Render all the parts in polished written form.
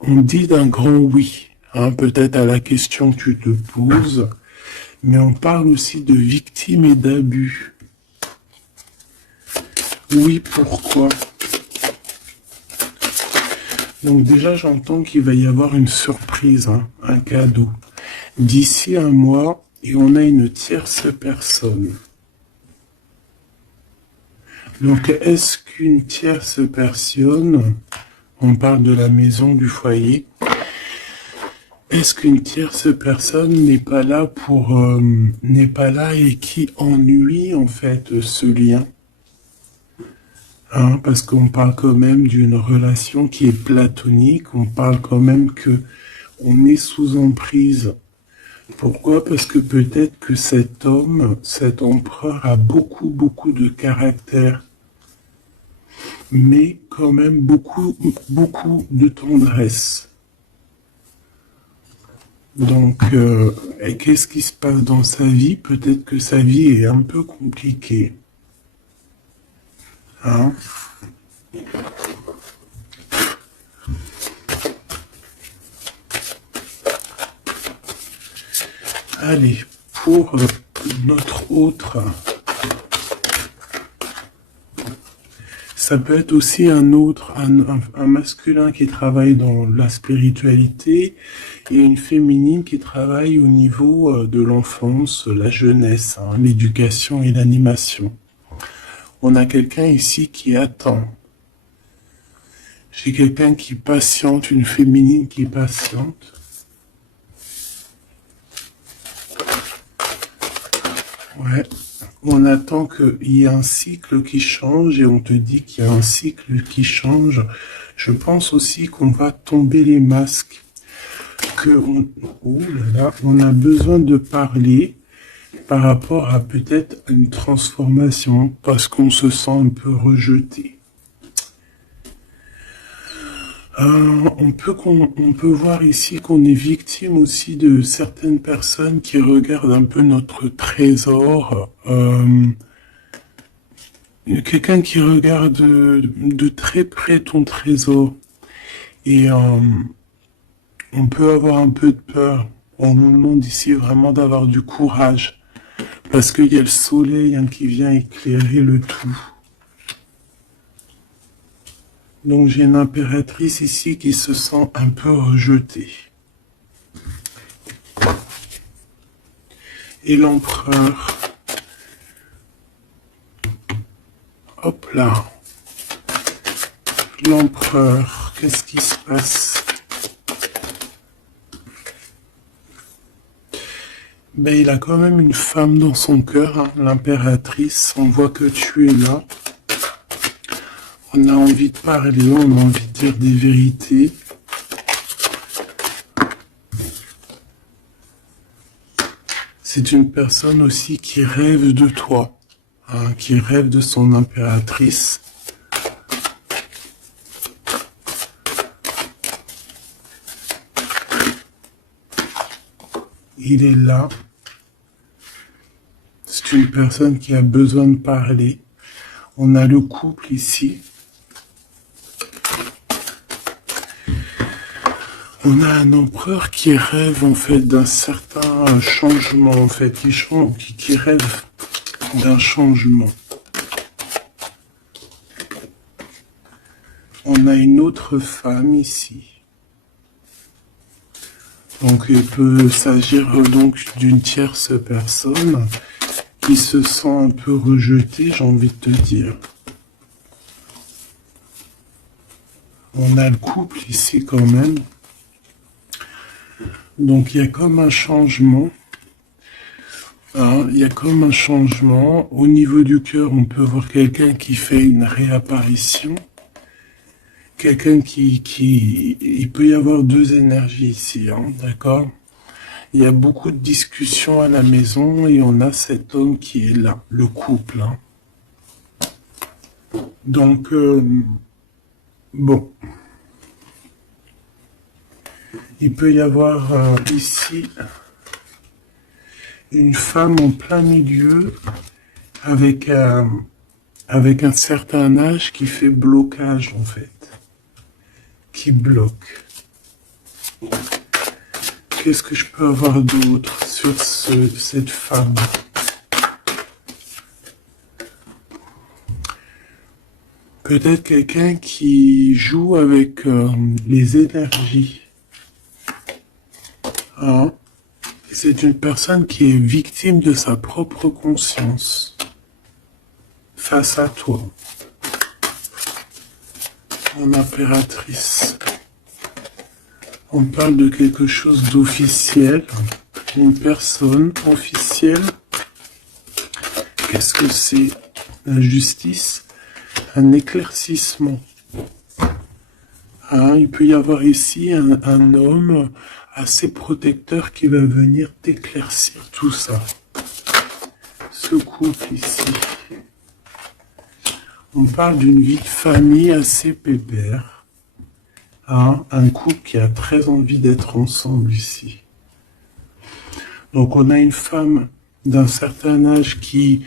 on dit d'un grand oui, hein, peut-être à la question que tu te poses, mais on parle aussi de victimes et d'abus. Oui, pourquoi? Donc déjà, j'entends qu'il va y avoir une surprise, hein, un cadeau. D'ici un mois, et on a une tierce personne. Donc, est-ce qu'une tierce personne, on parle de la maison, du foyer, est-ce qu'une tierce personne n'est pas là n'est pas là et qui ennuie en fait ce lien, hein, parce qu'on parle quand même d'une relation qui est platonique, on parle quand même que on est sous emprise. Pourquoi? Parce que peut-être que cet homme, cet empereur a beaucoup de caractère, mais quand même beaucoup de tendresse. Donc, et qu'est-ce qui se passe dans sa vie? Peut-être que sa vie est un peu compliquée. Hein? Allez, pour notre autre, ça peut être aussi un masculin qui travaille dans la spiritualité et une féminine qui travaille au niveau de l'enfance, la jeunesse, hein, l'éducation et l'animation. On a quelqu'un ici qui attend. J'ai quelqu'un qui patiente, une féminine qui patiente. Ouais. On attend qu'il y ait un cycle qui change et on te dit qu'il y a un cycle qui change. Je pense aussi qu'on va tomber les masques. Oh là là, on a besoin de parler par rapport à peut-être une transformation parce qu'on se sent un peu rejeté. On peut voir ici qu'on est victime aussi de certaines personnes qui regardent un peu notre trésor. Quelqu'un qui regarde de très près ton trésor. Et on peut avoir un peu de peur. On nous demande ici vraiment d'avoir du courage. Parce qu'il y a le soleil, hein, qui vient éclairer le tout. Donc j'ai une impératrice ici qui se sent un peu rejetée. Et l'empereur. Hop là. L'empereur, qu'est-ce qui se passe? Ben, il a quand même une femme dans son cœur, hein, l'impératrice. On voit que tu es là. On a envie de parler, on a envie de dire des vérités. C'est une personne aussi qui rêve de toi, hein, qui rêve de son impératrice. Il est là. C'est une personne qui a besoin de parler. On a le couple ici. On a un empereur qui rêve en fait d'un certain changement, en fait, qui rêve d'un changement. On a une autre femme ici. Donc il peut s'agir donc d'une tierce personne qui se sent un peu rejetée, j'ai envie de te dire. On a le couple ici quand même. Donc il y a comme un changement. Hein, il y a comme un changement. Au niveau du cœur, on peut voir quelqu'un qui fait une réapparition. Quelqu'un il peut y avoir deux énergies ici, hein, d'accord? Il y a beaucoup de discussions à la maison et on a cet homme qui est là, le couple. Hein. Donc, bon. Il peut y avoir ici une femme en plein milieu avec un certain âge qui fait blocage en fait. qui bloque. Qu'est-ce que je peux avoir d'autre sur cette femme? Peut-être quelqu'un qui joue avec les énergies. Hein? C'est une personne qui est victime de sa propre conscience face à toi. Mon impératrice. On parle de quelque chose d'officiel, une personne officielle. Qu'est-ce que c'est? La justice, un éclaircissement. Hein, il peut y avoir ici un homme assez protecteur qui va venir t'éclaircir tout ça. Ce couple ici. On parle d'une vie de famille assez pépère. Hein, un couple qui a très envie d'être ensemble ici. Donc on a une femme d'un certain âge qui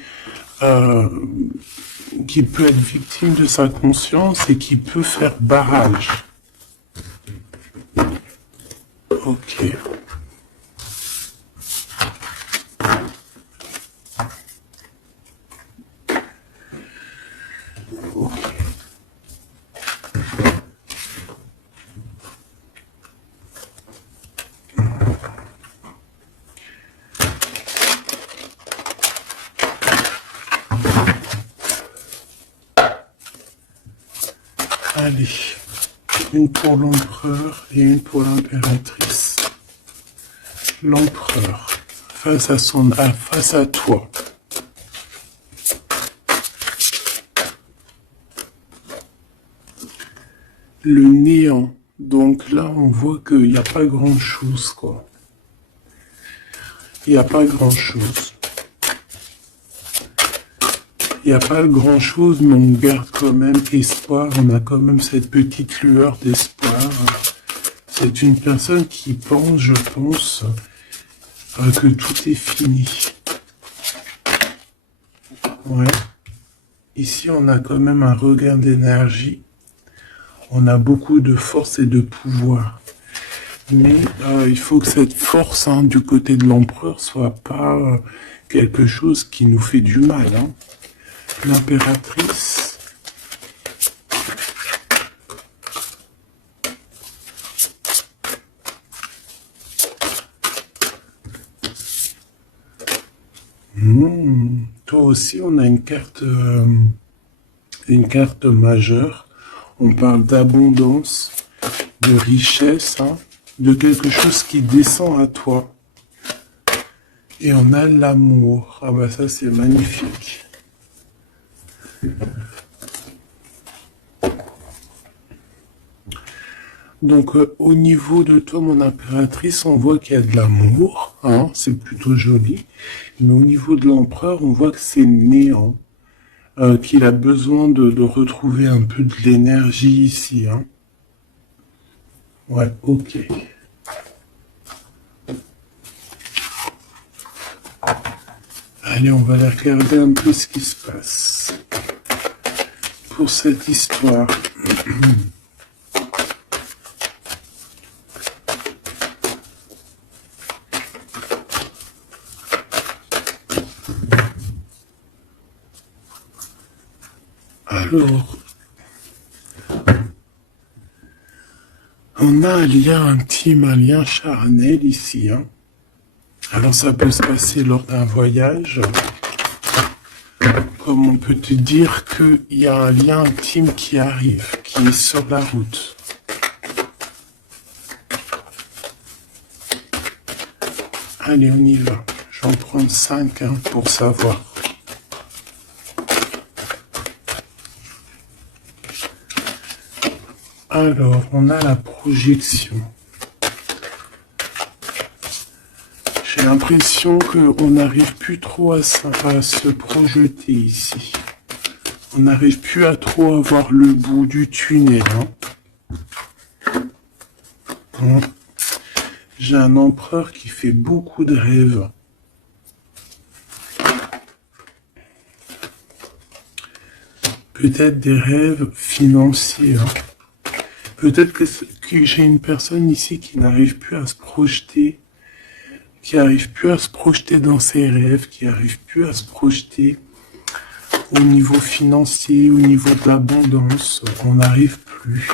peut être victime de sa conscience et qui peut faire barrage. Ok. Allez, une pour l'empereur et une pour l'impératrice. L'empereur, face à toi. Le néant. Donc là, on voit qu'il n'y a pas grand-chose, quoi. Il n'y a pas grand-chose. Il n'y a pas grand-chose, mais on garde quand même espoir. On a quand même cette petite lueur d'espoir. C'est une personne qui pense, je pense, que tout est fini. Ouais. Ici, on a quand même un regain d'énergie. On a beaucoup de force et de pouvoir. Mais il faut que cette force du côté de l'empereur soit pas quelque chose qui nous fait du mal. Hein. L'impératrice. Toi aussi, on a une carte majeure. On parle d'abondance, de richesse, hein, de quelque chose qui descend à toi. Et on a l'amour. Ah bah ça, c'est magnifique. Donc au niveau de toi, mon impératrice, on voit qu'il y a de l'amour, hein, c'est plutôt joli. Mais au niveau de l'empereur, on voit que c'est néant, qu'il a besoin de retrouver un peu de l'énergie ici. Hein. Ouais, ok. Allez, on va aller regarder un peu ce qui se passe pour cette histoire. Alors, on a un lien intime, un lien charnel ici. Hein. Alors ça peut se passer lors d'un voyage, comme on peut te dire qu'il y a un lien intime qui arrive, qui est sur la route. Allez, on y va. Je vais en prendre 5 pour savoir. Alors, on a la projection. J'ai l'impression qu'on n'arrive plus trop à se projeter ici. On n'arrive plus à trop avoir le bout du tunnel. Hein. J'ai un empereur qui fait beaucoup de rêves. Peut-être des rêves financiers. Hein. Peut-être que j'ai une personne ici qui n'arrive plus à se projeter, qui n'arrive plus à se projeter dans ses rêves, qui n'arrive plus à se projeter au niveau financier, au niveau de l'abondance. On n'arrive plus.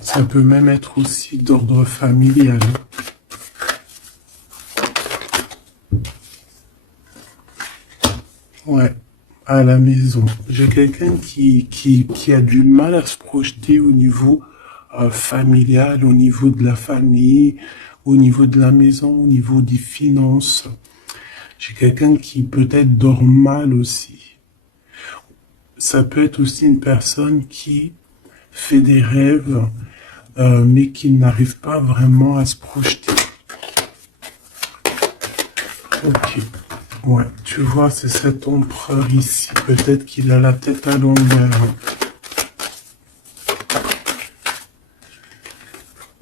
Ça peut même être aussi d'ordre familial. Ouais, à la maison. J'ai quelqu'un qui a du mal à se projeter au niveau familial, au niveau de la famille, au niveau de la maison, au niveau des finances. J'ai quelqu'un qui peut-être dort mal aussi. Ça peut être aussi une personne qui fait des rêves, mais qui n'arrive pas vraiment à se projeter. Ok. Ouais, tu vois, c'est cet empereur ici. Peut-être qu'il a la tête à l'envers.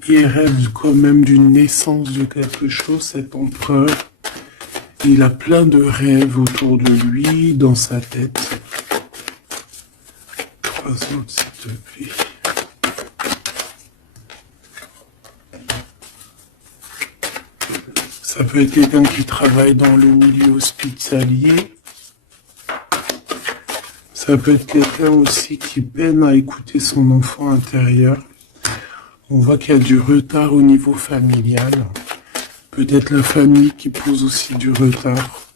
Il rêve quand même d'une naissance de quelque chose, cet empereur. Il a plein de rêves autour de lui, dans sa tête. 3 autres, s'il te plaît. Ça peut être quelqu'un qui travaille dans le milieu hospitalier. Ça peut être quelqu'un aussi qui peine à écouter son enfant intérieur. On voit qu'il y a du retard au niveau familial. Peut-être la famille qui pose aussi du retard.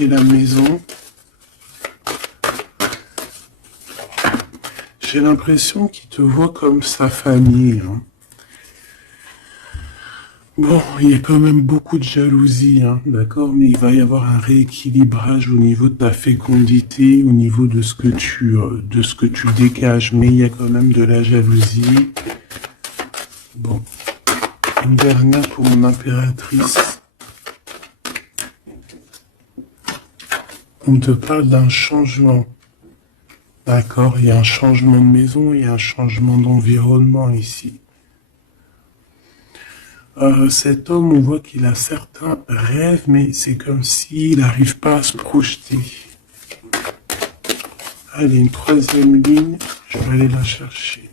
Et la maison. J'ai l'impression qu'il te voit comme sa famille. Bon, il y a quand même beaucoup de jalousie, d'accord, mais il va y avoir un rééquilibrage au niveau de ta fécondité, au niveau de ce que tu dégages, mais il y a quand même de la jalousie. Bon, une dernière pour mon impératrice. On te parle d'un changement, d'accord, il y a un changement de maison, il y a un changement d'environnement ici. Cet homme, on voit qu'il a certains rêves, mais c'est comme s'il n'arrive pas à se projeter. Allez, une 3e ligne, je vais aller la chercher.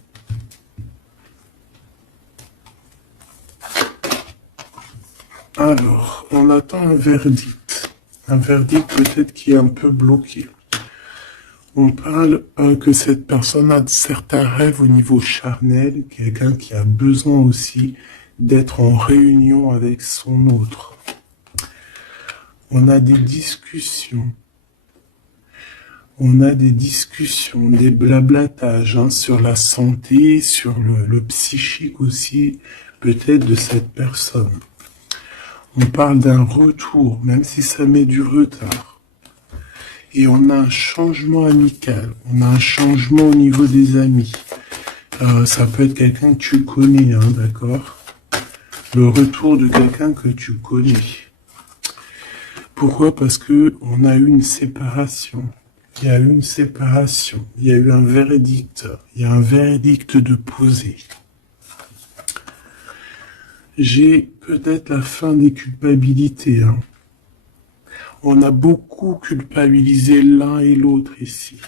Alors, on attend un verdict. Un verdict peut-être qui est un peu bloqué. On parle que cette personne a certains rêves au niveau charnel, quelqu'un qui a besoin aussi d'être en réunion avec son autre. On a des discussions. On a des discussions, des blablatages sur la santé, sur le psychique aussi, peut-être de cette personne. On parle d'un retour, même si ça met du retard. Et on a un changement amical, on a un changement au niveau des amis. Ça peut être quelqu'un que tu connais, d'accord ? Le retour de quelqu'un que tu connais. Pourquoi? Parce que on a eu une séparation. Il y a eu une séparation. Il y a eu un verdict. Il y a un verdict de poser. J'ai peut-être la fin des culpabilités. On a beaucoup culpabilisé l'un et l'autre ici.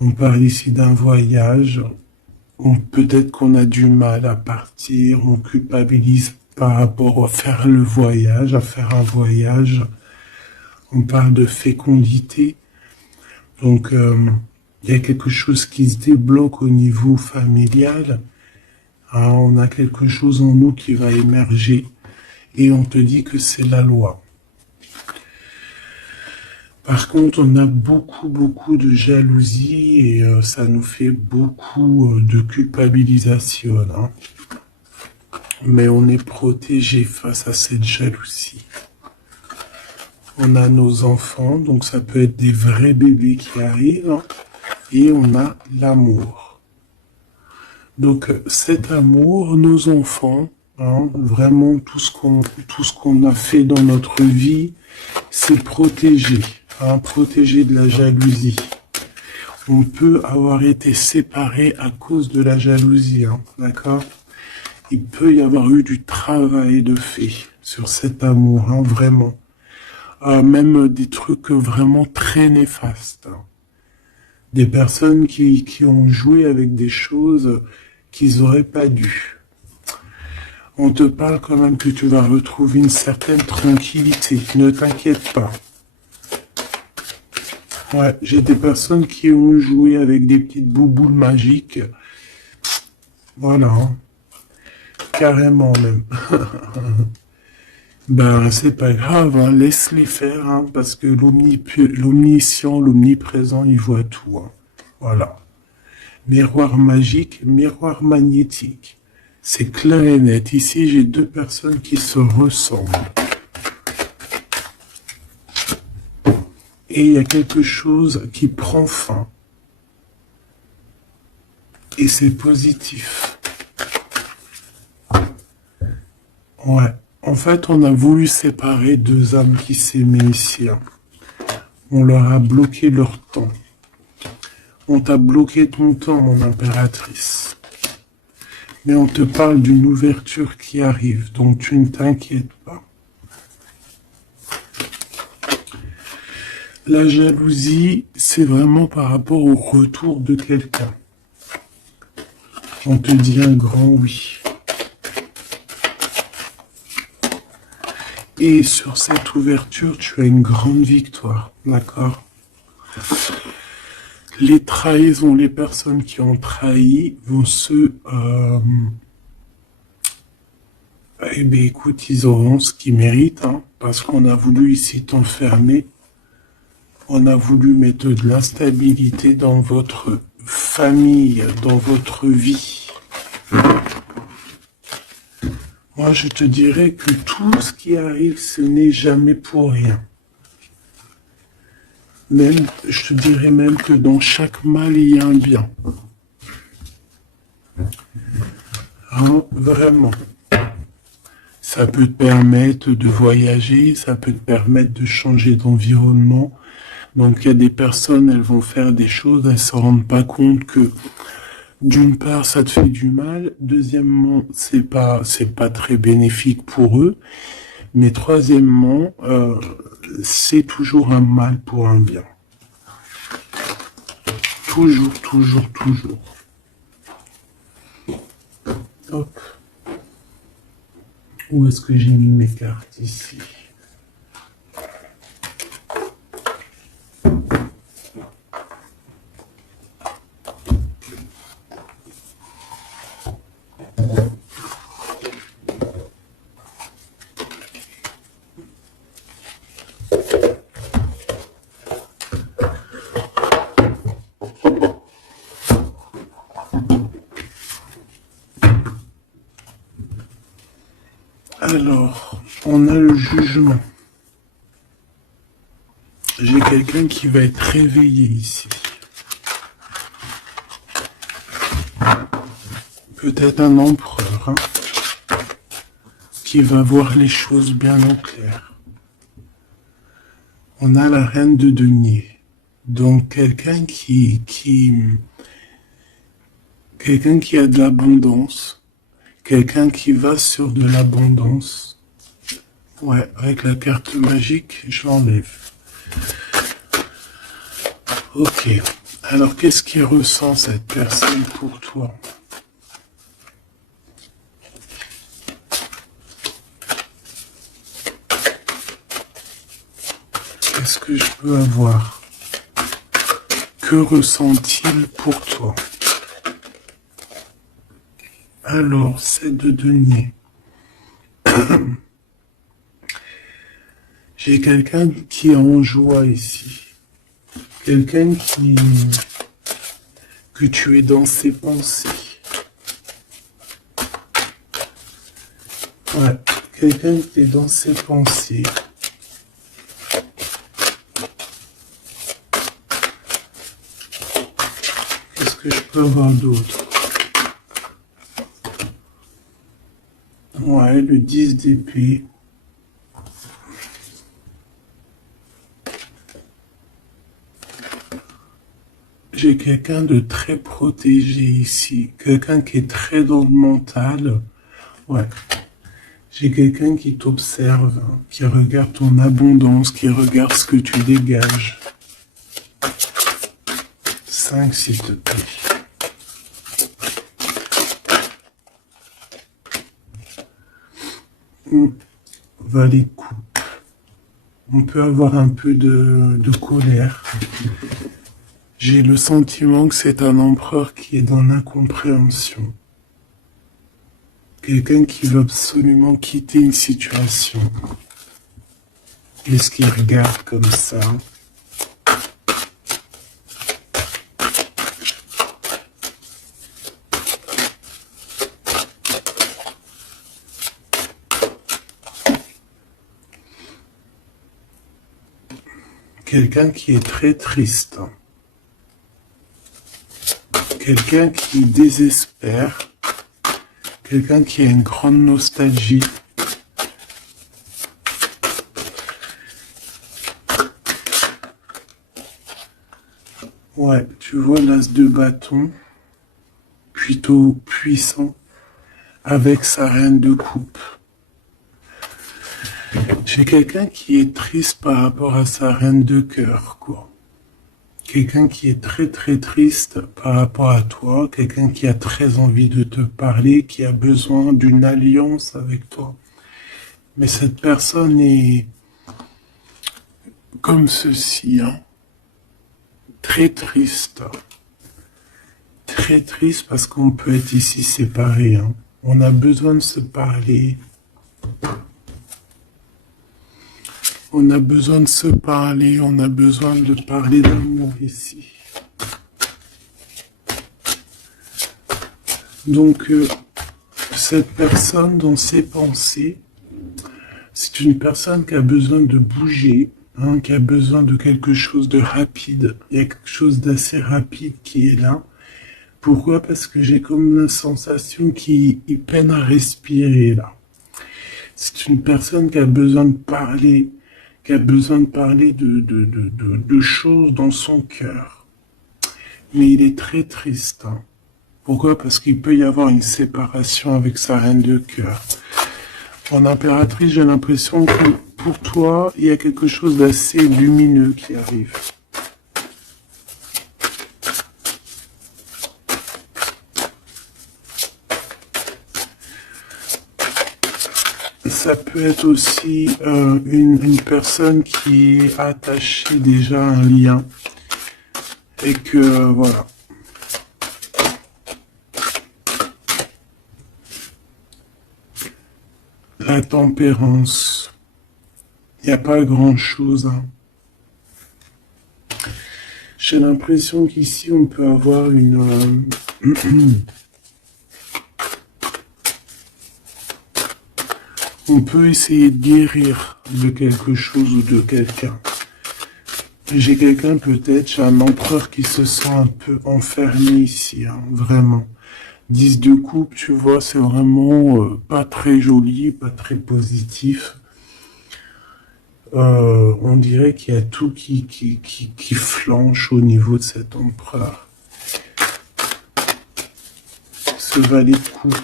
On parle ici d'un voyage. Peut-être qu'on a du mal à partir, on culpabilise par rapport à faire le voyage, à faire un voyage. On parle de fécondité. Donc, il y a quelque chose qui se débloque au niveau familial. On a quelque chose en nous qui va émerger et on te dit que c'est la loi. Par contre, on a beaucoup de jalousie et ça nous fait beaucoup de culpabilisation. Mais on est protégé face à cette jalousie. On a nos enfants, donc ça peut être des vrais bébés qui arrivent. Et on a l'amour. Donc cet amour, nos enfants, vraiment tout ce qu'on a fait dans notre vie, c'est protégé. Protégé de la jalousie. On peut avoir été séparé à cause de la jalousie, d'accord? Il peut y avoir eu du travail de fait sur cet amour, vraiment. Même des trucs vraiment très néfastes. Des personnes qui ont joué avec des choses qu'ils n'auraient pas dû. On te parle quand même que tu vas retrouver une certaine tranquillité. Ne t'inquiète pas. Ouais, j'ai des personnes qui ont joué avec des petites bouboules magiques. Voilà. Hein. Carrément même. Ben, c'est pas grave, hein. Laisse-les faire, hein, parce que l'omniscient, l'omniprésent, il voit tout. Hein. Voilà. Miroir magique, miroir magnétique. C'est clair et net. Ici, j'ai deux personnes qui se ressemblent. Et il y a quelque chose qui prend fin. Et c'est positif. Ouais. En fait, on a voulu séparer deux âmes qui s'aimaient ici. Hein. On leur a bloqué leur temps. On t'a bloqué ton temps, mon impératrice. Mais on te parle d'une ouverture qui arrive, donc tu ne t'inquiètes pas. La jalousie, c'est vraiment par rapport au retour de quelqu'un. On te dit un grand oui. Et sur cette ouverture, tu as une grande victoire, d'accord? Les trahisons, les personnes qui ont trahi vont eh bien, écoute, ils auront ce qu'ils méritent, hein, parce qu'on a voulu ici t'enfermer. On a voulu mettre de l'instabilité dans votre famille, dans votre vie. Moi, je te dirais que tout ce qui arrive, ce n'est jamais pour rien. Même, je te dirais même que dans chaque mal, il y a un bien. Hein, vraiment. Ça peut te permettre de voyager, ça peut te permettre de changer d'environnement. Donc, il y a des personnes, elles vont faire des choses, elles ne se rendent pas compte que d'une part, ça te fait du mal. Deuxièmement, c'est pas très bénéfique pour eux. Mais troisièmement, c'est toujours un mal pour un bien. Toujours, toujours, toujours. Hop. Où est-ce que j'ai mis mes cartes ici? Alors, on a le jugement. J'ai quelqu'un qui va être réveillé ici. Peut-être un empereur, hein, qui va voir les choses bien au clair. On a la reine de denier. Donc, quelqu'un qui a de l'abondance. Quelqu'un qui va sur de l'abondance. Ouais, avec la carte magique, je l'enlève. Ok. Alors, qu'est-ce qu'il ressent cette personne pour toi? Qu'est-ce que je peux avoir? Que ressent-il pour toi? Alors, c'est de denier. J'ai quelqu'un qui est en joie ici. Quelqu'un que tu es dans ses pensées. Ouais, quelqu'un qui est dans ses pensées. Qu'est-ce que je peux avoir d'autre? Ouais, le 10 d'épée. J'ai quelqu'un de très protégé ici. Quelqu'un qui est très dans le mental. Ouais. J'ai quelqu'un qui t'observe, hein, qui regarde ton abondance, qui regarde ce que tu dégages. 5, s'il te plaît. Valet de coupe. On peut avoir un peu de colère. J'ai le sentiment que c'est un empereur qui est dans l'incompréhension. Quelqu'un qui veut absolument quitter une situation. Est-ce qu'il regarde comme ça? Quelqu'un qui est très triste. Quelqu'un qui désespère. Quelqu'un qui a une grande nostalgie. Ouais, tu vois l'as de bâton, plutôt puissant, avec sa reine de coupe. J'ai quelqu'un qui est triste par rapport à sa reine de cœur, quoi. Quelqu'un qui est très très triste par rapport à toi, quelqu'un qui a très envie de te parler, qui a besoin d'une alliance avec toi. Mais cette personne est comme ceci, hein. Très triste. Très triste parce qu'on peut être ici séparés, hein. On a besoin de se parler. On a besoin de se parler, on a besoin de parler d'amour ici. Donc, cette personne, dans ses pensées, c'est une personne qui a besoin de bouger, hein, qui a besoin de quelque chose de rapide. Il y a quelque chose d'assez rapide qui est là. Pourquoi? Parce que j'ai comme la sensation qu'il peine à respirer, là. C'est une personne qui a besoin de parler, qui a besoin de parler de choses dans son cœur. Mais il est très triste. Hein. Pourquoi? Parce qu'il peut y avoir une séparation avec sa reine de cœur. En impératrice, j'ai l'impression que pour toi, il y a quelque chose d'assez lumineux qui arrive. Ça peut être aussi une personne qui est attachée déjà à un lien et que voilà. La tempérance, il n'y a pas grand-chose. Hein. J'ai l'impression qu'ici on peut avoir une on peut essayer de guérir de quelque chose ou de quelqu'un. J'ai quelqu'un peut-être, j'ai un empereur qui se sent un peu enfermé ici, hein, vraiment. 10 de coupe, tu vois, c'est vraiment pas très joli, pas très positif. On dirait qu'il y a tout qui flanche au niveau de cet empereur. Ce valet de coupe.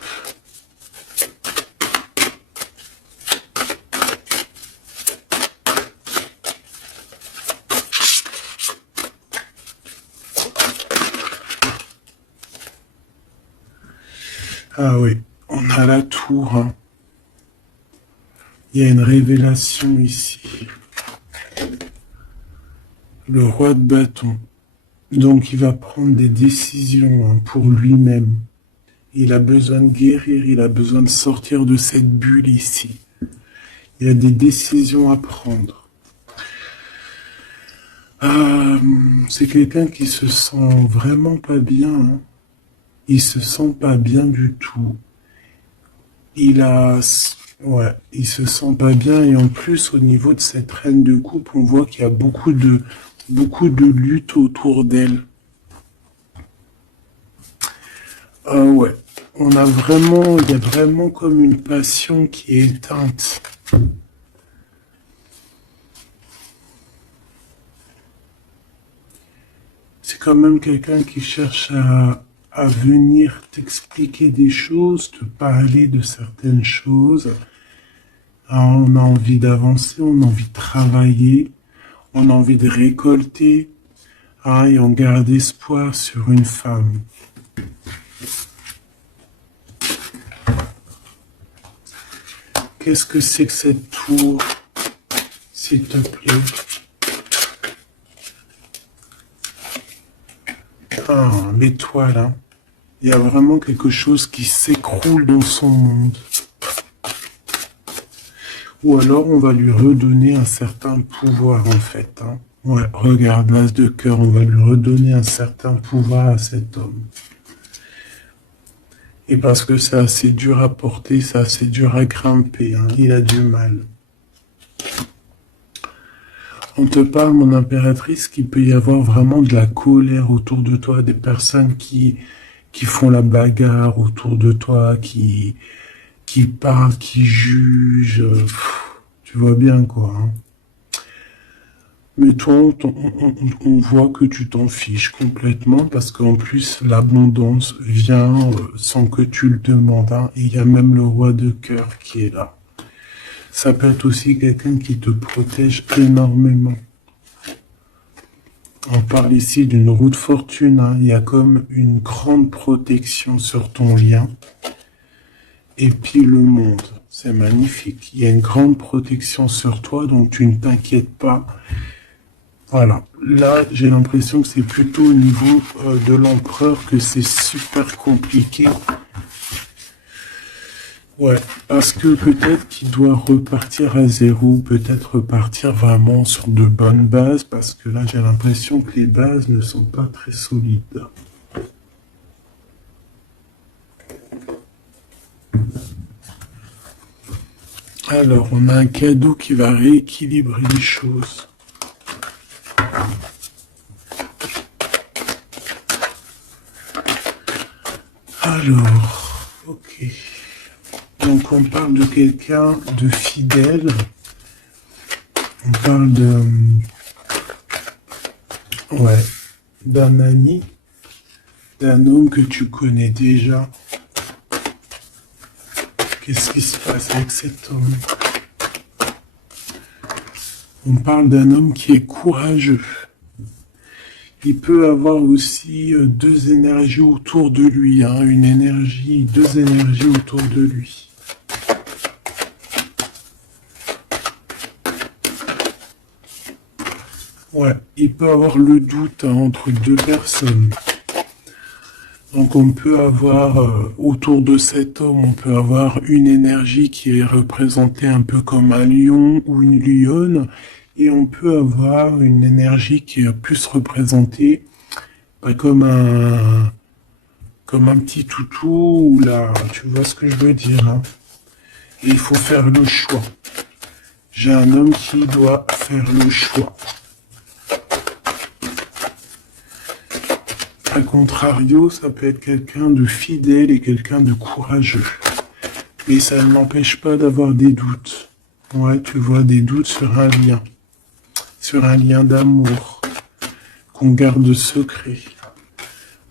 Ah oui, on a la tour. Hein. Il y a une révélation ici. Le roi de bâton. Donc il va prendre des décisions hein, pour lui-même. Il a besoin de guérir, il a besoin de sortir de cette bulle ici. Il y a des décisions à prendre. C'est quelqu'un qui se sent vraiment pas bien. Hein. Il se sent pas bien du tout. Il se sent pas bien et en plus au niveau de cette reine de coupe, on voit qu'il y a beaucoup de lutte autour d'elle. Ouais, il y a vraiment comme une passion qui est éteinte. C'est quand même quelqu'un qui cherche à venir t'expliquer des choses, te parler de certaines choses. Alors, on a envie d'avancer, on a envie de travailler, on a envie de récolter. Ah, et on garde espoir sur une femme. Qu'est-ce que c'est que cette tour, s'il te plaît? Ah, l'étoile, hein. Il y a vraiment quelque chose qui s'écroule dans son monde. Ou alors on va lui redonner un certain pouvoir en fait. Hein. Ouais, regarde, l'as de cœur, on va lui redonner un certain pouvoir à cet homme. Et parce que c'est assez dur à porter, c'est assez dur à grimper, hein. Il a du mal. On te parle, mon impératrice, qu'il peut y avoir vraiment de la colère autour de toi, des personnes qui font la bagarre autour de toi, qui parlent, qui jugent. Tu vois bien quoi. Hein. Mais toi, on voit que tu t'en fiches complètement parce qu'en plus, l'abondance vient sans que tu le demandes. Hein, et il y a même le roi de cœur qui est là. Ça peut être aussi quelqu'un qui te protège énormément. On parle ici d'une roue de fortune. Hein, il y a comme une grande protection sur ton lien. Et puis le monde, c'est magnifique. Il y a une grande protection sur toi, donc tu ne t'inquiètes pas. Voilà. Là, j'ai l'impression que c'est plutôt au niveau de l'empereur que c'est super compliqué. Ouais, parce que peut-être qu'il doit repartir à zéro, peut-être repartir vraiment sur de bonnes bases, parce que là, j'ai l'impression que les bases ne sont pas très solides. Alors, on a un cadeau qui va rééquilibrer les choses. Alors, ok. Donc on parle de quelqu'un de fidèle. On parle ouais, d'un ami, d'un homme que tu connais déjà. Qu'est-ce qui se passe avec cet homme? On parle d'un homme qui est courageux. Il peut avoir aussi deux énergies autour de lui, hein, deux énergies autour de lui. Ouais, il peut avoir le doute hein, entre deux personnes. Donc on peut avoir, autour de cet homme, on peut avoir une énergie qui est représentée un peu comme un lion ou une lionne, et on peut avoir une énergie qui est plus représentée bah, comme un petit toutou, ou là, tu vois ce que je veux dire. Hein. Et il faut faire le choix. J'ai un homme qui doit faire le choix. A contrario, ça peut être quelqu'un de fidèle et quelqu'un de courageux. Mais ça ne m'empêche pas d'avoir des doutes. Ouais, tu vois, des doutes sur un lien d'amour qu'on garde secret.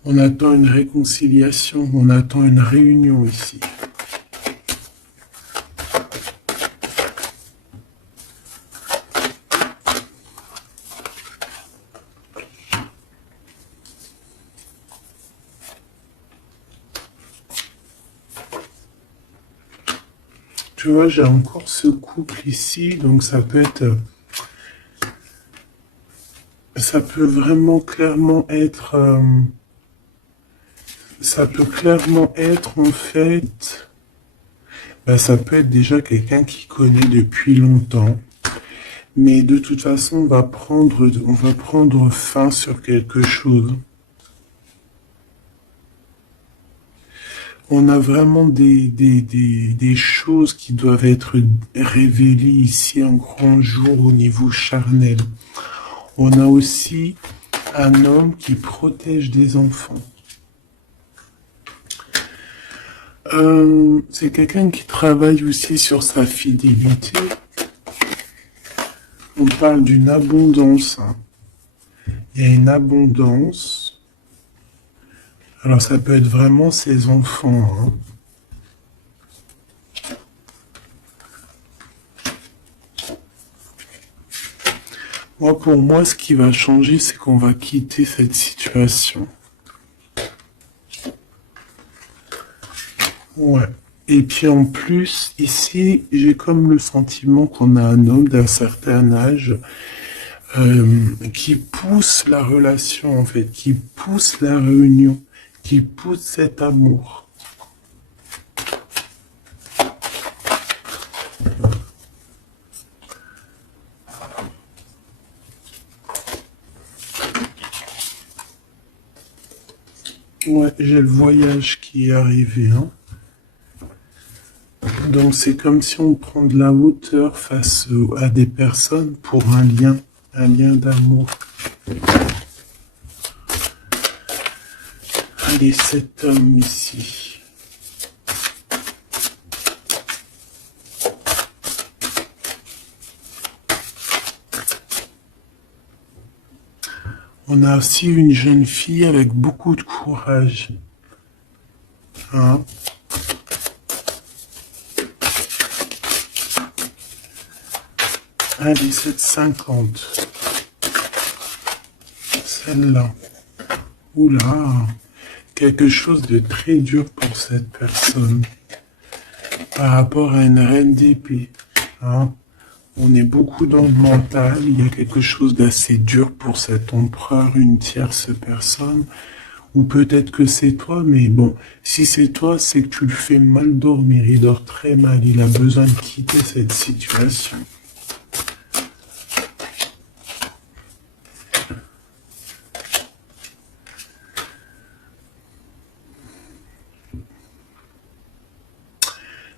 On attend une réconciliation, on attend une réunion ici. Tu vois, j'ai encore ce couple ici, donc ça peut être... Ça peut vraiment clairement être... ça peut clairement être en fait... Ben, ça peut être déjà quelqu'un qui connaît depuis longtemps. Mais de toute façon, on va prendre fin sur quelque chose. On a vraiment des choses qui doivent être révélées ici en grand jour au niveau charnel. On a aussi un homme qui protège des enfants. C'est quelqu'un qui travaille aussi sur sa fidélité. On parle d'une abondance. Hein. Il y a une abondance. Alors ça peut être vraiment ses enfants. Hein. Moi, pour moi, ce qui va changer, c'est qu'on va quitter cette situation. Ouais. Et puis en plus, ici, j'ai comme le sentiment qu'on a un homme d'un certain âge qui pousse la relation, en fait, qui pousse la réunion, qui pousse cet amour. Ouais, j'ai le voyage qui est arrivé, hein. Donc c'est comme si on prend de la hauteur face à des personnes pour un lien d'amour. Allez, cet homme ici. On a aussi une jeune fille avec beaucoup de courage. Hein? Allez, 7,50. Celle-là. Oula. Quelque chose de très dur pour cette personne. Par rapport à une reine d'épée. Hein? On est beaucoup dans le mental. Il y a quelque chose d'assez dur pour cet empereur, une tierce personne. Ou peut-être que c'est toi, mais bon, si c'est toi, c'est que tu le fais mal dormir. Il dort très mal. Il a besoin de quitter cette situation.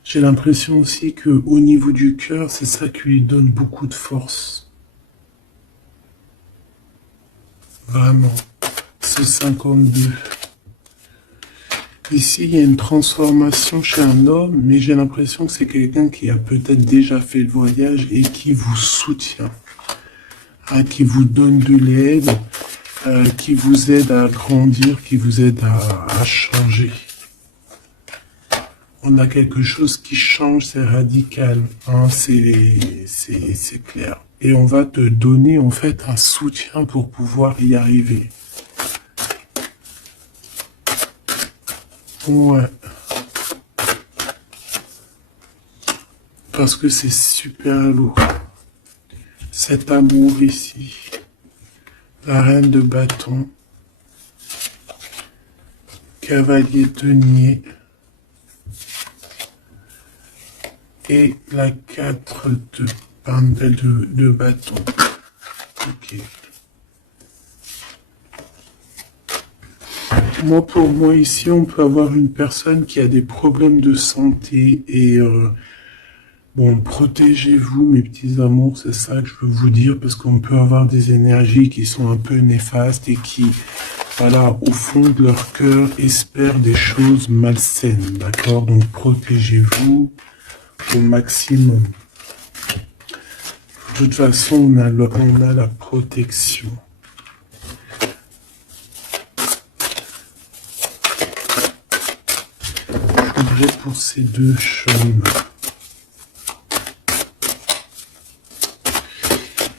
J'ai l'impression aussi que au niveau du cœur, c'est ça qui lui donne beaucoup de force. Vraiment. Ce 52. Ici, il y a une transformation chez un homme, mais j'ai l'impression que c'est quelqu'un qui a peut-être déjà fait le voyage et qui vous soutient, hein, qui vous donne de l'aide, qui vous aide à grandir, qui vous aide à changer. On a quelque chose qui change, c'est radical, hein, c'est clair. Et on va te donner en fait un soutien pour pouvoir y arriver. Ouais. Parce que c'est super lourd. Cet amour ici. La reine de bâton. Cavalier denier. Et la 4 de bâton. Ok. Moi, pour moi, ici, on peut avoir une personne qui a des problèmes de santé et bon, protégez-vous, mes petits amours, c'est ça que je veux vous dire, parce qu'on peut avoir des énergies qui sont un peu néfastes et qui, voilà, au fond de leur cœur, espèrent des choses malsaines, d'accord? Donc, protégez-vous au maximum. De toute façon, on a la protection. Pour ces deux chaumes.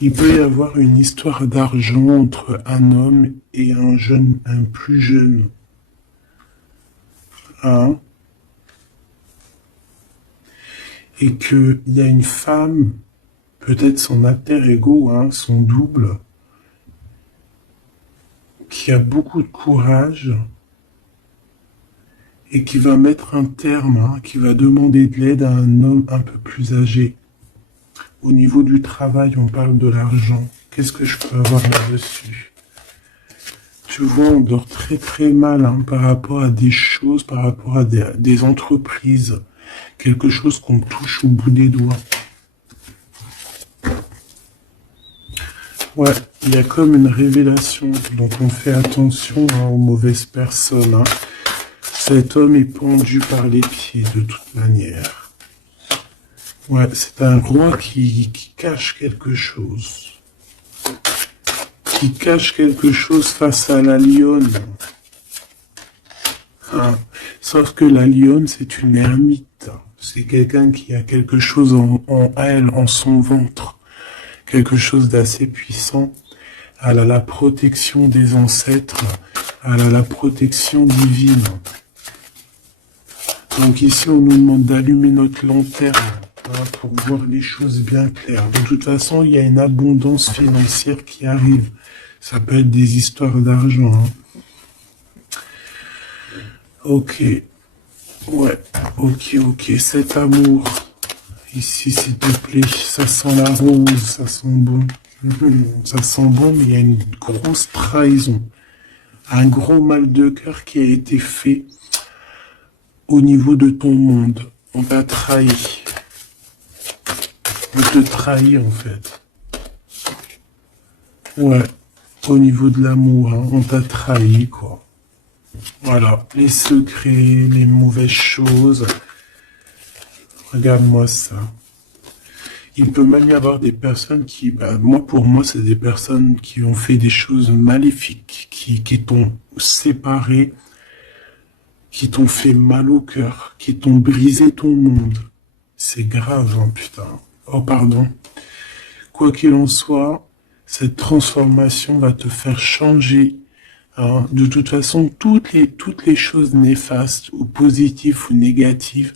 Il peut y avoir une histoire d'argent entre un homme et un plus jeune. Hein? Et qu'il y a une femme, peut-être son alter ego, hein, son double, qui a beaucoup de courage et qui va mettre un terme, hein, qui va demander de l'aide à un homme un peu plus âgé. Au niveau du travail, on parle de l'argent. Qu'est-ce que je peux avoir là-dessus? Tu vois, on dort très très mal, hein, par rapport à des choses, par rapport à des entreprises. Quelque chose qu'on touche au bout des doigts. Ouais, il y a comme une révélation, donc on fait attention, hein, aux mauvaises personnes, hein. Cet homme est pendu par les pieds de toute manière. Ouais, c'est un roi qui cache quelque chose. Qui cache quelque chose face à la lionne. Hein. Sauf que la lionne, c'est une ermite. C'est quelqu'un qui a quelque chose en elle, en son ventre, quelque chose d'assez puissant. Elle a la protection des ancêtres, elle a la protection divine. Donc ici, on nous demande d'allumer notre lanterne pour voir les choses bien claires. De toute façon, il y a une abondance financière qui arrive. Ça peut être des histoires d'argent. Ok. Ouais. Ok. Cet amour. Ici, s'il te plaît. Ça sent la rose. Ça sent bon. Ça sent bon, mais il y a une grosse trahison. Un gros mal de cœur qui a été fait au niveau de ton monde. On t'a trahi. On te trahit, en fait. Ouais. Au niveau de l'amour, on t'a trahi, quoi. Voilà. Les secrets, les mauvaises choses. Regarde-moi ça. Il peut même y avoir des personnes qui, pour moi, c'est des personnes qui ont fait des choses maléfiques, qui t'ont séparé, qui t'ont fait mal au cœur, qui t'ont brisé ton monde. C'est grave, hein, putain. Oh, pardon. Quoi qu'il en soit, cette transformation va te faire changer. Hein. De toute façon, toutes les choses néfastes, ou positives ou négatives,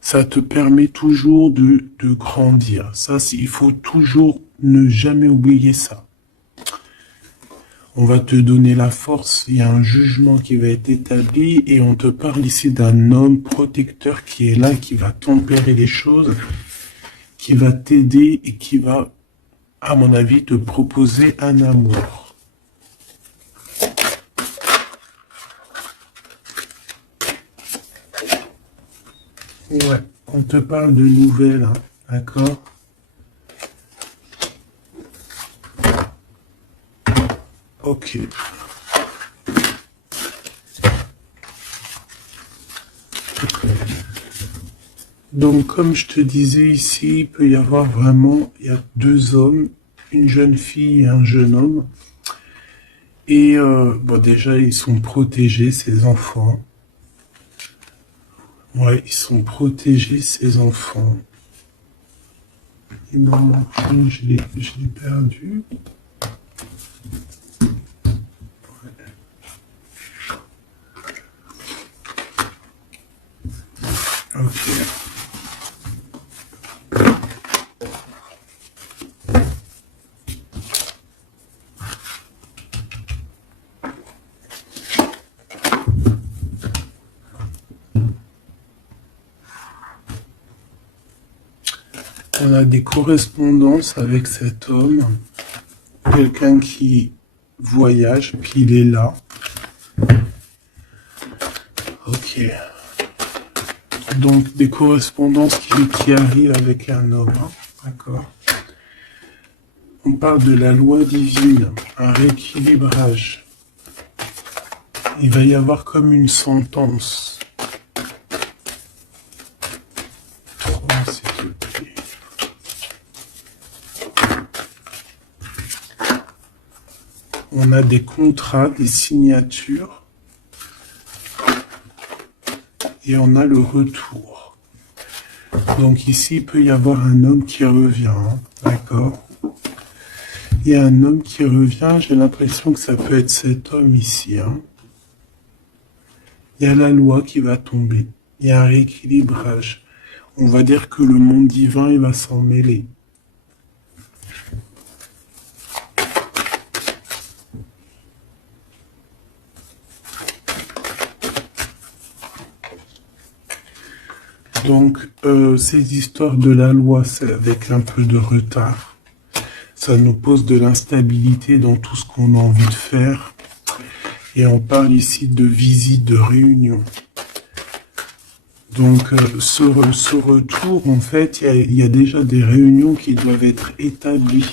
ça te permet toujours de grandir. Ça, il faut toujours ne jamais oublier ça. On va te donner la force, il y a un jugement qui va être établi et on te parle ici d'un homme protecteur qui est là, qui va tempérer les choses, qui va t'aider et qui va, à mon avis, te proposer un amour. Ouais, on te parle de nouvelles, hein, d'accord? Ok. Donc, comme je te disais ici, il peut y avoir vraiment, il y a deux hommes, une jeune fille et un jeune homme. Et déjà, ils sont protégés, ces enfants. Ouais, ils sont protégés, ces enfants. Il m'en manque une, je l'ai perdu. Ok. On a des correspondances avec cet homme, quelqu'un qui voyage, puis il est là. Ok. Donc des correspondances qui arrivent avec un homme, hein. D'accord. On parle de la loi divine, un rééquilibrage. Il va y avoir comme une sentence. 3, s'il te plaît. On a des contrats, des signatures. Et on a le retour. Donc ici, il peut y avoir un homme qui revient. Hein, d'accord. Il y a un homme qui revient. J'ai l'impression que ça peut être cet homme ici. Hein. Il y a la loi qui va tomber. Il y a un rééquilibrage. On va dire que le monde divin, il va s'en mêler. Donc, ces histoires de la loi, c'est avec un peu de retard. Ça nous pose de l'instabilité dans tout ce qu'on a envie de faire. Et on parle ici de visite, de réunion. Donc, ce retour, en fait, il y a déjà des réunions qui doivent être établies.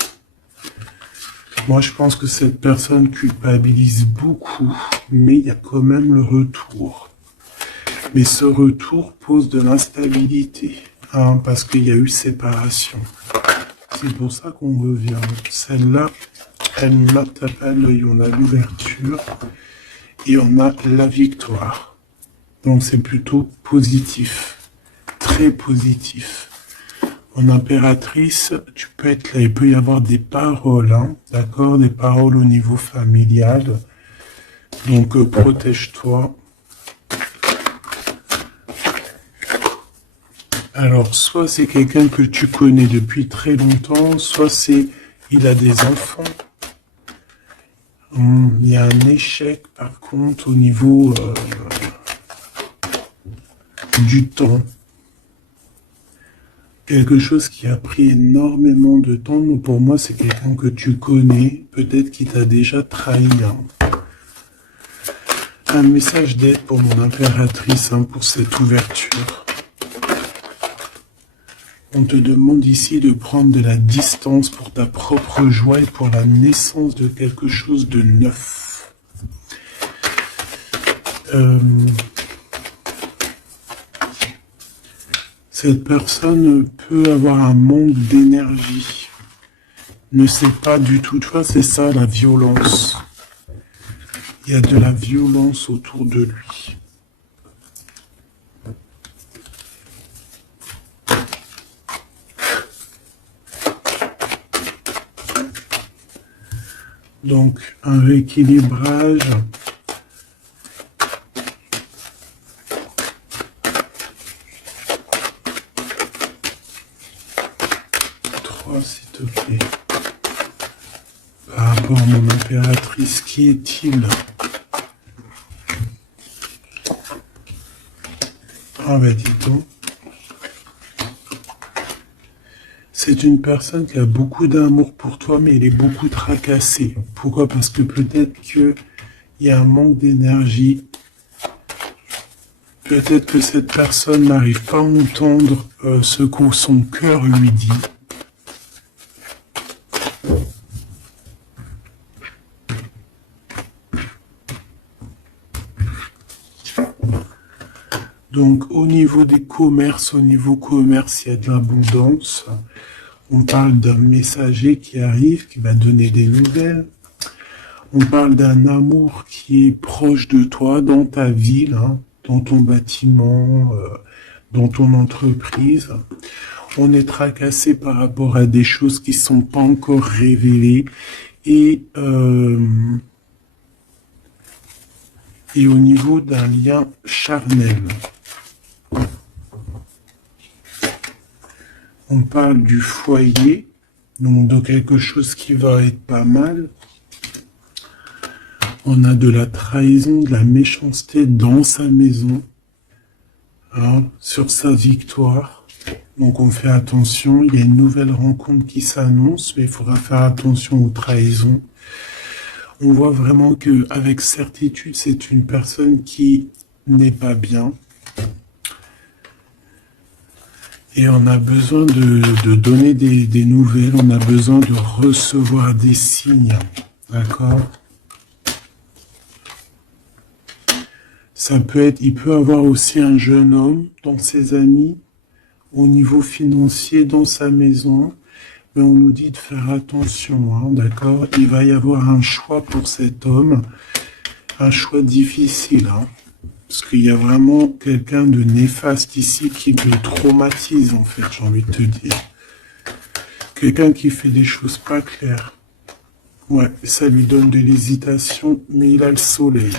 Moi, je pense que cette personne culpabilise beaucoup, mais il y a quand même le retour. Mais ce retour pose de l'instabilité, hein, parce qu'il y a eu séparation. C'est pour ça qu'on revient. Celle-là, elle m'a tapé à l'œil. On a l'ouverture et on a la victoire. Donc c'est plutôt positif, très positif. En impératrice, tu peux être là, il peut y avoir des paroles, hein, d'accord, des paroles au niveau familial. Donc protège-toi. Alors, soit c'est quelqu'un que tu connais depuis très longtemps, soit c'est il a des enfants. Il y a un échec, par contre, au niveau du temps. Quelque chose qui a pris énormément de temps. Mais pour moi, c'est quelqu'un que tu connais, peut-être qui t'a déjà trahi. Hein. Un message d'aide pour mon impératrice, hein, pour cette ouverture. On te demande ici de prendre de la distance pour ta propre joie et pour la naissance de quelque chose de neuf. Cette personne peut avoir un manque d'énergie. Ne sait pas du tout. Tu vois, c'est ça la violence. Il y a de la violence autour de lui. Donc, un rééquilibrage. S'il te plaît. Par rapport à mon impératrice, qui est-il? Ah ben dis donc. C'est une personne qui a beaucoup d'amour pour toi, mais elle est beaucoup tracassée. Pourquoi? Parce que peut-être qu'il y a un manque d'énergie. Peut-être que cette personne n'arrive pas à entendre ce que son cœur lui dit. Donc, au niveau des commerces, au niveau commerce, il y a de l'abondance. On parle d'un messager qui arrive, qui va donner des nouvelles. On parle d'un amour qui est proche de toi, dans ta ville, hein, dans ton bâtiment, dans ton entreprise. On est tracassé par rapport à des choses qui ne sont pas encore révélées. Et au niveau d'un lien charnel. On parle du foyer, donc de quelque chose qui va être pas mal. On a de la trahison, de la méchanceté dans sa maison, hein, sur sa victoire. Donc on fait attention, il y a une nouvelle rencontre qui s'annonce, mais il faudra faire attention aux trahisons. On voit vraiment qu'avec certitude, c'est une personne qui n'est pas bien. Et on a besoin de donner des nouvelles, on a besoin de recevoir des signes, d'accord? Ça peut être, il peut avoir aussi un jeune homme dans ses amis, au niveau financier, dans sa maison, mais on nous dit de faire attention, hein, d'accord? Il va y avoir un choix pour cet homme, un choix difficile, hein. Parce qu'il y a vraiment quelqu'un de néfaste ici qui le traumatise, en fait, j'ai envie de te dire. Quelqu'un qui fait des choses pas claires. Ouais, ça lui donne de l'hésitation, mais il a le soleil.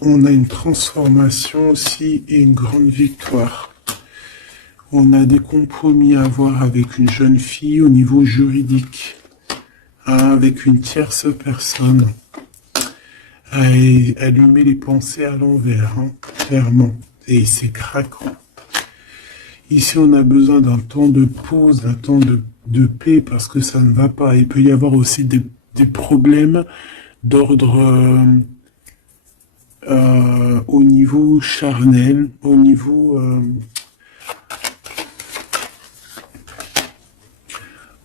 On a une transformation aussi et une grande victoire. On a des compromis à avoir avec une jeune fille au niveau juridique, hein, avec une tierce personne. À allumer les pensées à l'envers, hein, clairement. Et c'est craquant. Ici, on a besoin d'un temps de pause, d'un temps de paix, parce que ça ne va pas. Il peut y avoir aussi des problèmes d'ordre au niveau charnel, au niveau...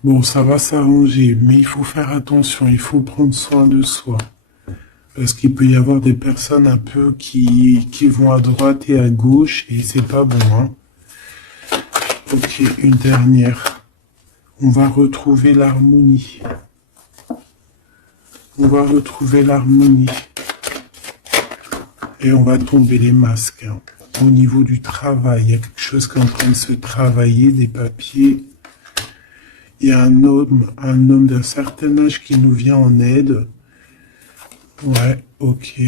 Bon, ça va s'arranger, mais il faut faire attention, il faut prendre soin de soi. Parce qu'il peut y avoir des personnes un peu qui vont à droite et à gauche, et c'est pas bon, hein. Ok, une dernière. On va retrouver l'harmonie. On va retrouver l'harmonie. Et on va tomber les masques, hein. au niveau du travail. Il y a quelque chose qui est en train de se travailler, des papiers. Il y a un homme d'un certain âge qui nous vient en aide. Ouais, ok.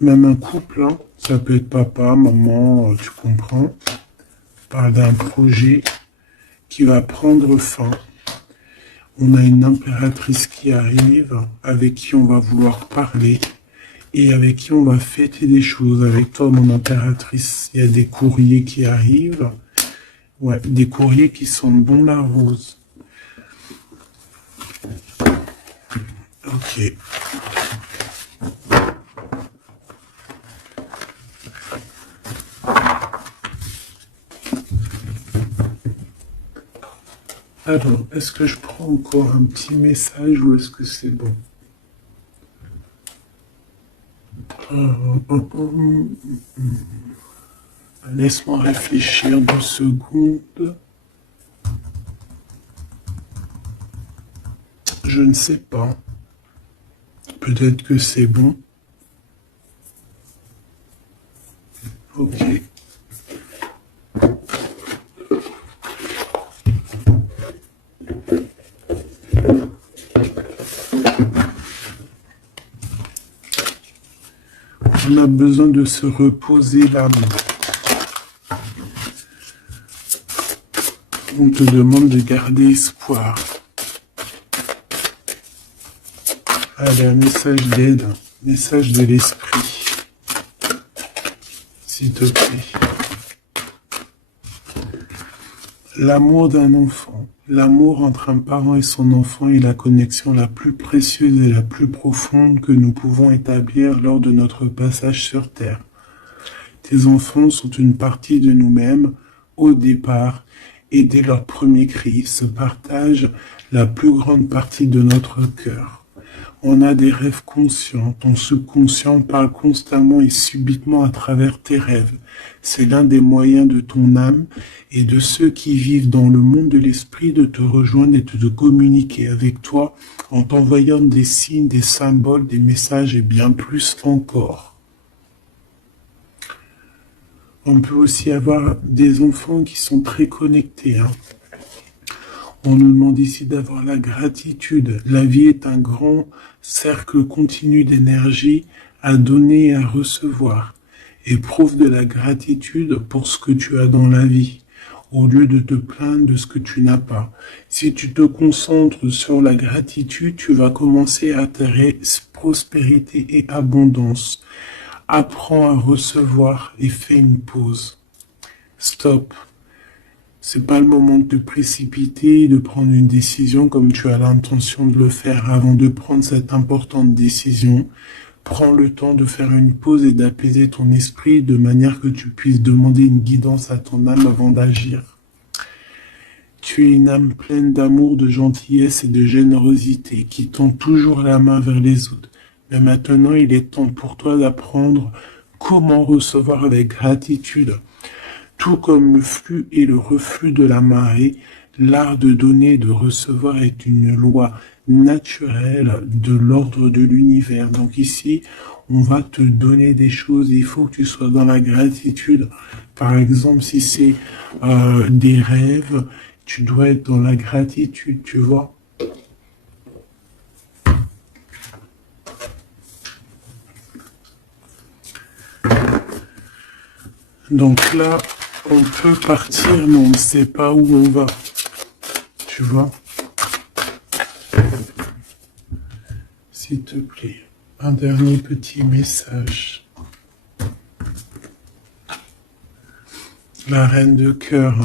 Même un couple, hein. Ça peut être papa, maman, tu comprends. On parle d'un projet qui va prendre fin. On a une impératrice qui arrive, avec qui on va vouloir parler et avec qui on va fêter des choses. Avec toi, mon impératrice, il y a des courriers qui arrivent. Ouais, des courriers qui sentent bon la rose. Ok. Alors, est-ce que je prends encore un petit message ou est-ce que c'est bon? Laisse-moi réfléchir 2 secondes. Je ne sais pas. Peut-être que c'est bon. Ok. On a besoin de se reposer l'âme. On te demande de garder espoir. Allez, un message d'aide, message de l'esprit. S'il te plaît. L'amour d'un enfant. L'amour entre un parent et son enfant est la connexion la plus précieuse et la plus profonde que nous pouvons établir lors de notre passage sur Terre. Tes enfants sont une partie de nous-mêmes au départ et dès leur premier cri, ils se partagent la plus grande partie de notre cœur. On a des rêves conscients, ton subconscient parle constamment et subitement à travers tes rêves. C'est l'un des moyens de ton âme et de ceux qui vivent dans le monde de l'esprit de te rejoindre et de te communiquer avec toi en t'envoyant des signes, des symboles, des messages et bien plus encore. On peut aussi avoir des enfants qui sont très connectés, hein. On nous demande ici d'avoir la gratitude. La vie est un grand cercle continu d'énergie à donner et à recevoir. Éprouve de la gratitude pour ce que tu as dans la vie, au lieu de te plaindre de ce que tu n'as pas. Si tu te concentres sur la gratitude, tu vas commencer à attirer prospérité et abondance. Apprends à recevoir et fais une pause. Stop. C'est pas le moment de te précipiter et de prendre une décision comme tu as l'intention de le faire. Avant de prendre cette importante décision, prends le temps de faire une pause et d'apaiser ton esprit de manière que tu puisses demander une guidance à ton âme avant d'agir. Tu es une âme pleine d'amour, de gentillesse et de générosité qui tend toujours la main vers les autres. Mais maintenant, il est temps pour toi d'apprendre comment recevoir avec gratitude. Tout comme le flux et le reflux de la marée, l'art de donner et de recevoir est une loi naturelle de l'ordre de l'univers. Donc ici, on va te donner des choses, il faut que tu sois dans la gratitude. Par exemple, si c'est des rêves, tu dois être dans la gratitude, tu vois. Donc là, on peut partir, mais on ne sait pas où on va. Tu vois? S'il te plaît, un dernier petit message. La reine de cœur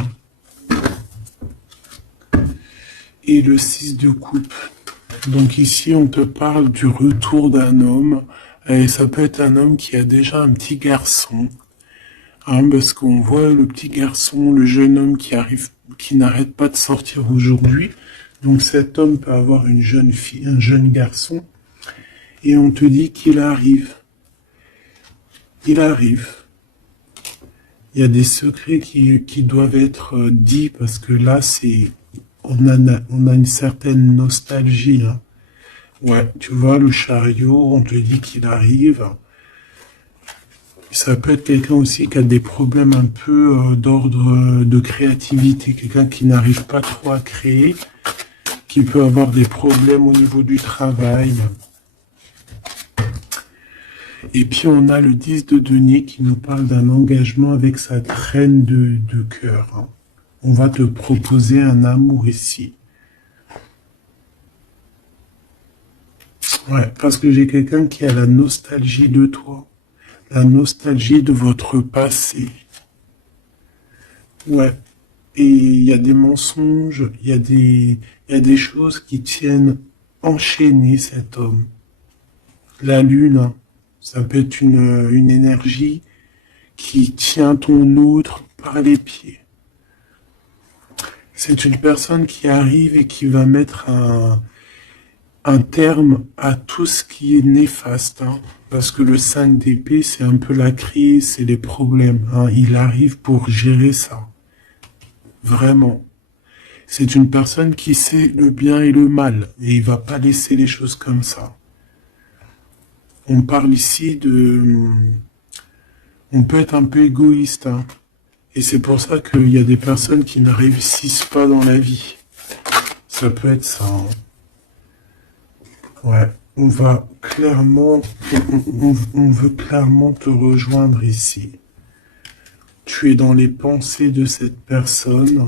et le 6 de coupe. Donc ici, on te parle du retour d'un homme. Et ça peut être un homme qui a déjà un petit garçon. Hein, parce qu'on voit le petit garçon, le jeune homme qui arrive, qui n'arrête pas de sortir aujourd'hui. Donc cet homme peut avoir une jeune fille, un jeune garçon. Et on te dit qu'il arrive. Il arrive. Il y a des secrets qui doivent être dits parce que là, on a une certaine nostalgie. Hein. Ouais, tu vois, le chariot, on te dit qu'il arrive. Ça peut être quelqu'un aussi qui a des problèmes un peu d'ordre de créativité, quelqu'un qui n'arrive pas trop à créer, qui peut avoir des problèmes au niveau du travail. Et puis on a le 10 de denier qui nous parle d'un engagement avec sa reine de cœur. Hein. On va te proposer un amour ici. Ouais, parce que j'ai quelqu'un qui a la nostalgie de toi. La nostalgie de votre passé. Ouais. Et il y a des mensonges, il y a des choses qui tiennent enchaîner cet homme. La lune, hein, ça peut être une énergie qui tient ton autre par les pieds. C'est une personne qui arrive et qui va mettre un terme à tout ce qui est néfaste. Hein, parce que le 5 d'épée, c'est un peu la crise, c'est les problèmes. Hein, il arrive pour gérer ça. Vraiment. C'est une personne qui sait le bien et le mal. Et il va pas laisser les choses comme ça. On parle ici de... On peut être un peu égoïste. Hein, et c'est pour ça qu'il y a des personnes qui ne réussissent pas dans la vie. Ça peut être ça. Hein. Ouais, on va clairement, on veut clairement te rejoindre ici. Tu es dans les pensées de cette personne.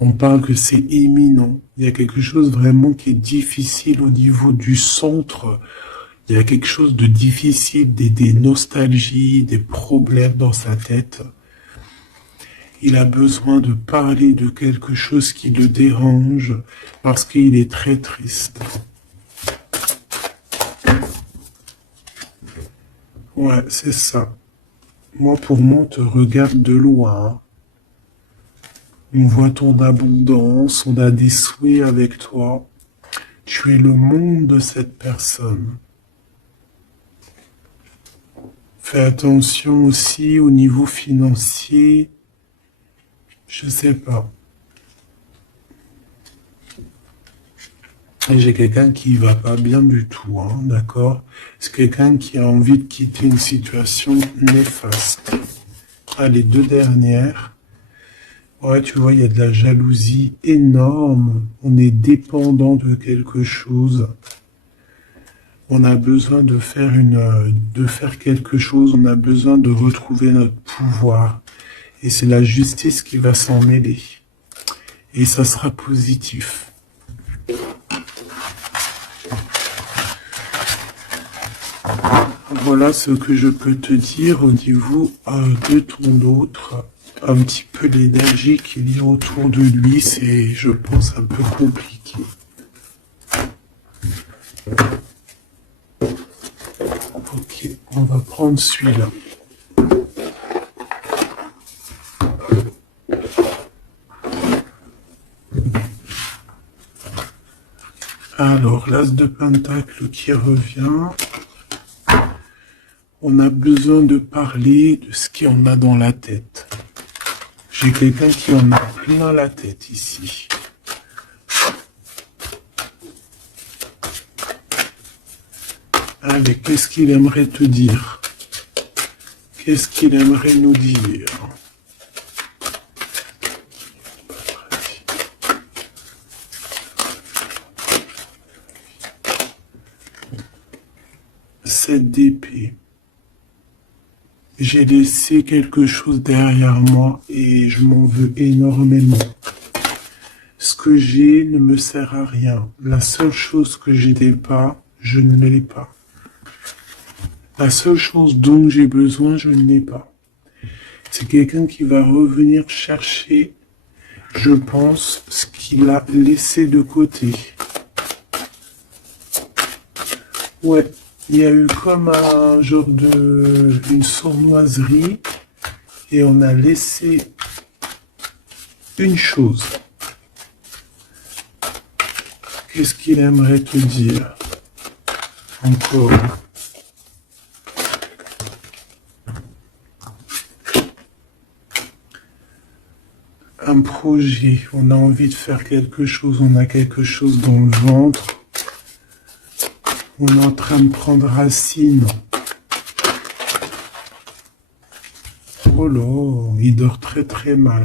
On parle que c'est imminent. Il y a quelque chose vraiment qui est difficile au niveau du centre. Il y a quelque chose de difficile, des nostalgies, des problèmes dans sa tête. Il a besoin de parler de quelque chose qui le dérange parce qu'il est très triste. Ouais, c'est ça. Moi, pour moi, on te regarde de loin. On voit ton abondance, on a des souhaits avec toi. Tu es le monde de cette personne. Fais attention aussi au niveau financier. Je sais pas. Et j'ai quelqu'un qui va pas bien du tout, hein, d'accord? C'est quelqu'un qui a envie de quitter une situation néfaste. Ah, les deux dernières. Ouais, tu vois, il y a de la jalousie énorme. On est dépendant de quelque chose. On a besoin de faire quelque chose. On a besoin de retrouver notre pouvoir. Et c'est la justice qui va s'en mêler. Et ça sera positif. Voilà ce que je peux te dire au niveau de ton autre. Un petit peu l'énergie qu'il y a autour de lui, c'est, je pense, un peu compliqué. Ok, on va prendre celui-là. Alors, l'as de pentacle qui revient. On a besoin de parler de ce qu'il y en a dans la tête. J'ai quelqu'un qui en a plein la tête ici. Allez, qu'est-ce qu'il aimerait te dire? Qu'est-ce qu'il aimerait nous dire? Cette d'épée. J'ai laissé quelque chose derrière moi et je m'en veux énormément. Ce que j'ai ne me sert à rien. La seule chose que je n'ai pas, je ne l'ai pas. La seule chose dont j'ai besoin, je ne l'ai pas. C'est quelqu'un qui va revenir chercher, je pense, ce qu'il a laissé de côté. Ouais. Il y a eu comme un genre une sournoiserie et on a laissé une chose. Qu'est-ce qu'il aimerait te dire? Encore. Un projet, on a envie de faire quelque chose, on a quelque chose dans le ventre. On est en train de prendre racine. Oh là, il dort très très mal.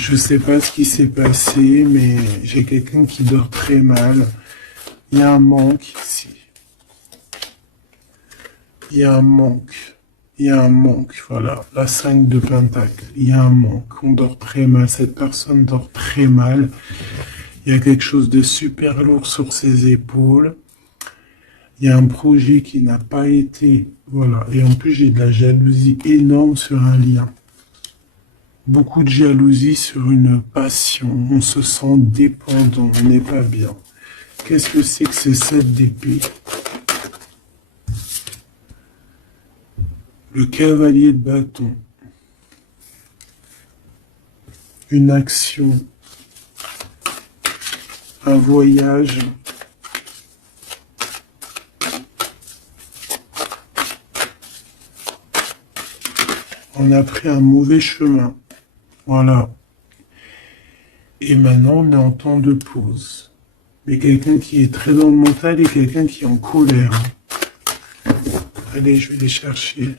Je sais pas ce qui s'est passé, mais j'ai quelqu'un qui dort très mal. Il y a un manque ici. Il y a un manque. Il y a un manque, voilà. La 5 de Pentacle. Il y a un manque. On dort très mal. Cette personne dort très mal. Il y a quelque chose de super lourd sur ses épaules. Il y a un projet qui n'a pas été... Voilà. Et en plus, j'ai de la jalousie énorme sur un lien. Beaucoup de jalousie sur une passion. On se sent dépendant. On n'est pas bien. Qu'est-ce que c'est que ce 7 d'épée? Le cavalier de bâton. Une action. Un voyage. On a pris un mauvais chemin. Voilà. Et maintenant, on est en temps de pause. Mais quelqu'un qui est très dans le mental et quelqu'un qui est en colère. Allez, je vais les chercher.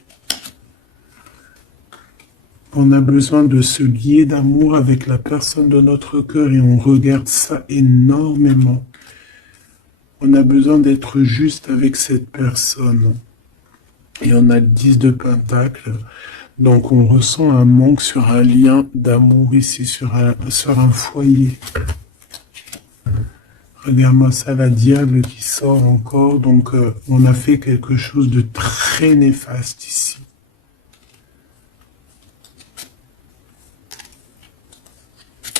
On a besoin de se lier d'amour avec la personne de notre cœur et on regarde ça énormément. On a besoin d'être juste avec cette personne. Et on a le 10 de Pentacle. Donc on ressent un manque sur un lien d'amour ici, sur un foyer. Regarde-moi ça, la diable qui sort encore. Donc on a fait quelque chose de très néfaste ici.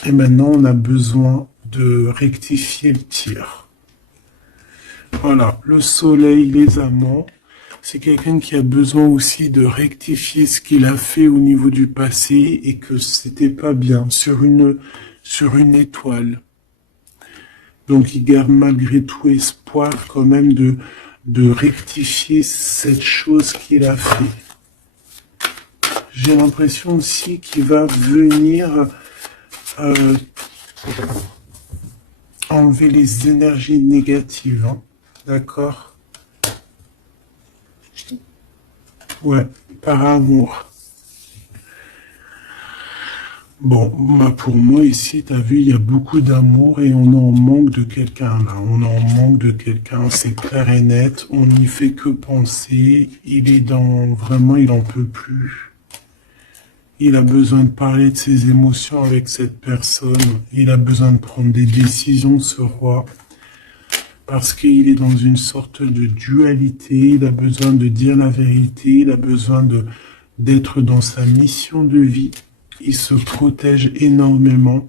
Et maintenant, on a besoin de rectifier le tir. Voilà, le soleil, les amants, c'est quelqu'un qui a besoin aussi de rectifier ce qu'il a fait au niveau du passé et que c'était pas bien sur une étoile. Donc, il garde malgré tout espoir quand même de rectifier cette chose qu'il a fait. J'ai l'impression aussi qu'il va venir... enlever les énergies négatives, hein. D'accord? Ouais, par amour. Bon, bah pour moi ici, t'as vu, il y a beaucoup d'amour et on en manque de quelqu'un là. On en manque de quelqu'un, c'est clair et net. On n'y fait que penser. Il est dans... Vraiment, il en peut plus. Il a besoin de parler de ses émotions avec cette personne. Il a besoin de prendre des décisions, ce roi. Parce qu'il est dans une sorte de dualité. Il a besoin de dire la vérité. Il a besoin d'être dans sa mission de vie. Il se protège énormément.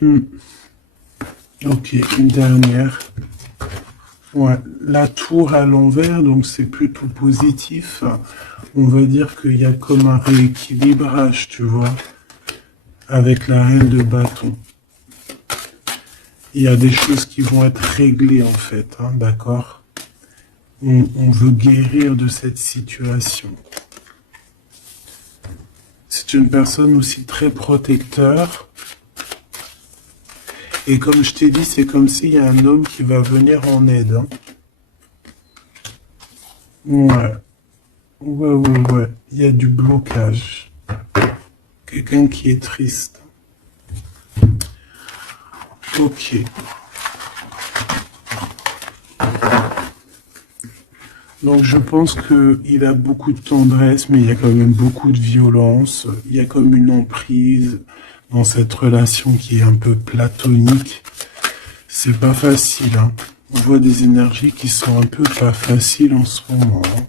Ok, une dernière. Ouais, la tour à l'envers, donc c'est plutôt positif. On va dire qu'il y a comme un rééquilibrage, tu vois, avec la reine de bâton. Il y a des choses qui vont être réglées, en fait, hein, d'accord? On veut guérir de cette situation. C'est une personne aussi très protecteur. Et comme je t'ai dit, c'est comme s'il y a un homme qui va venir en aide. Hein. Ouais. Ouais. Il y a du blocage. Quelqu'un qui est triste. Ok. Donc je pense qu'il a beaucoup de tendresse, mais il y a quand même beaucoup de violence. Il y a comme une emprise dans cette relation qui est un peu platonique. C'est pas facile, hein. On voit des énergies qui sont un peu pas faciles en ce moment. Hein.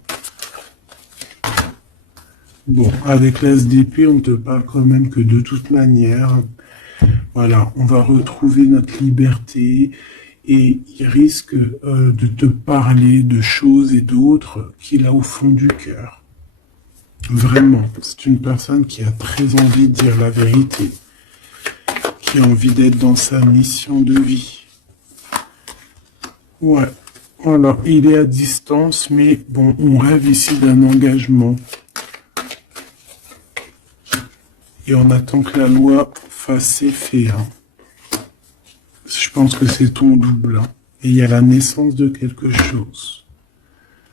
Bon, avec l'As d'épée, on te parle quand même que de toute manière, voilà, on va retrouver notre liberté et il risque de te parler de choses et d'autres qu'il a au fond du cœur. Vraiment, c'est une personne qui a très envie de dire la vérité, qui a envie d'être dans sa mission de vie. Ouais, voilà, il est à distance, mais bon, on rêve ici d'un engagement. Et on attend que la loi fasse effet. Hein. Je pense que c'est ton double. Hein. Et il y a la naissance de quelque chose.